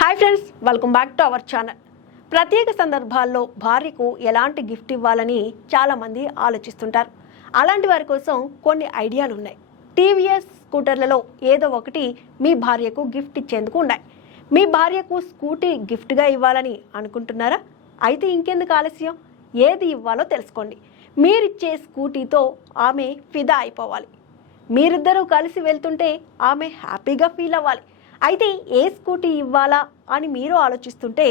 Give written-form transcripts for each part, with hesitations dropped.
Hi friends, welcome back to our channel. ప్రత్యేక సందర్భాల్లో భార్యకు ఎలాంటి గిఫ్ట్ ఇవ్వాలని చాలామంది ఆలోచిస్తుంటారు. అలాంటి వారి కోసం కొన్ని ఐడియాలు ఉన్నాయి. టీవీఎస్ స్కూటర్లలో ఏదో ఒకటి మీ భార్యకు గిఫ్ట్ ఇచ్చేందుకు ఉన్నాయి. మీ భార్యకు స్కూటీ గిఫ్ట్గా ఇవ్వాలని అనుకుంటున్నారా? అయితే ఇంకెందుకు ఆలస్యం, ఏది ఇవ్వాలో తెలుసుకోండి. మీరిచ్చే స్కూటీతో ఆమె ఫిదా అయిపోవాలి. మీరిద్దరూ కలిసి వెళ్తుంటే ఆమె హ్యాపీగా ఫీల్ అవ్వాలి. అయితే ఏ స్కూటీ ఇవ్వాలా అని మీరు ఆలోచిస్తుంటే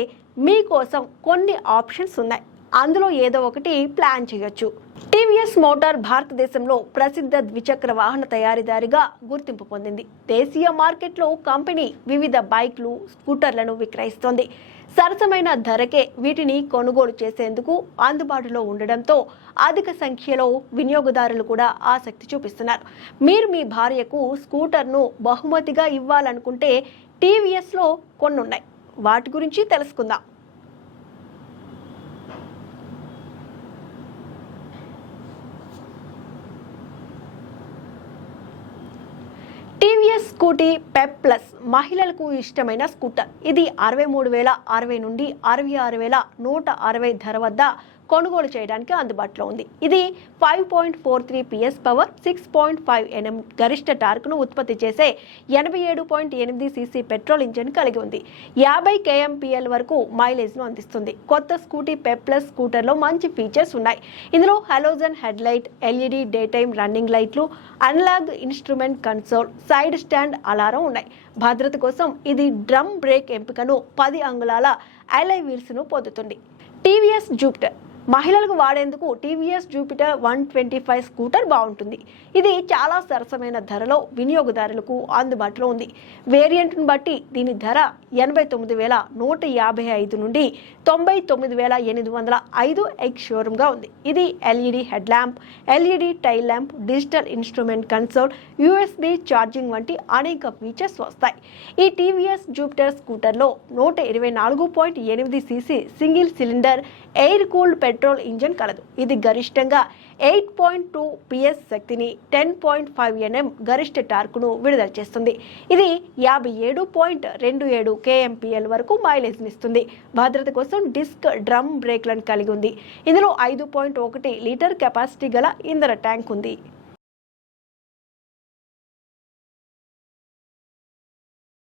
మీకోసం కొన్ని ఆప్షన్స్ ఉన్నాయి. అందులో ఏదో ఒకటి ప్లాన్ చేయొచ్చు. టీవీఎస్ మోటార్ భారతదేశంలో ప్రసిద్ధ ద్విచక్ర వాహన తయారీదారిగా గుర్తింపు పొందింది. దేశీయ మార్కెట్లో కంపెనీ వివిధ బైక్లు, స్కూటర్లను విక్రయిస్తోంది. సరసమైన ధరకే వీటిని కొనుగోలు చేసేందుకు అందుబాటులో ఉండడంతో అధిక సంఖ్యలో వినియోగదారులు కూడా ఆసక్తి చూపిస్తున్నారు. మీరు మీ భార్యకు స్కూటర్ను బహుమతిగా ఇవ్వాలనుకుంటే టీవీఎస్లో కొన్ని ఉన్నాయి. వాటి గురించి తెలుసుకుందాం. టీవీఎస్ స్కూటీ పెప్ ప్లస్ మహిళలకు ఇష్టమైన స్కూటర్. ఇది 63,060 నుండి 66,160 ధర వద్ద కొనుగోలు చేయడానికి అందుబాటులో ఉంది. ఇది 5.43 PS పవర్, 6.5 Nm గరిష్ట టార్క్ను ఉత్పత్తి చేసే 87.8 cc పెట్రోల్ ఇంజిన్ కలిగి ఉంది. 50 kmpl వరకు మైలేజ్ను అందిస్తుంది. కొత్త స్కూటీ పెప్ ప్లస్ స్కూటర్లో మంచి ఫీచర్స్ ఉన్నాయి. ఇందులో halogen headlight, LED day time running లైట్లు, analog instrument console, side stand alarm ఉన్నాయి. భద్రత కోసం ఇది డ్రమ్ బ్రేక్ ఎంపికను, 10 అంగుళాల అలై వీల్స్ను పొందుతుంది. టీవీఎస్ జూపిటర్ మహిళలకు వాడేందుకు టీవీఎస్ జూపిటర్ 125 స్కూటర్ బాగుంటుంది. ఇది చాలా సరసమైన ధరలో వినియోగదారులకు అందుబాటులో ఉంది. వేరియంట్ను బట్టి దీని ధర 89,155 నుండి 99,805 ఎక్స్ షోరూమ్గా ఉంది. ఇది LED head lamp, LED tail lamp, digital instrument console, USB charging వంటి అనేక ఫీచర్స్ వస్తాయి. ఈ టీవీఎస్ జూపిటర్ స్కూటర్లో 124.8 cc single cylinder air cooled petrol engine కలదు. ఇది గరిష్టంగా 8.2 PS శక్తిని, 10.5 Nm గరిష్ట టార్కును విడుదల చేస్తుంది. ఇది 57.27 kmpl వరకు మైలేజ్నిస్తుంది. భద్రత కోసం డిస్క్ డ్రమ్ బ్రేక్లను కలిగి ఉంది. ఇందులో 5.1 లీటర్ కెపాసిటీ గల ఇంధన ట్యాంక్ ఉంది.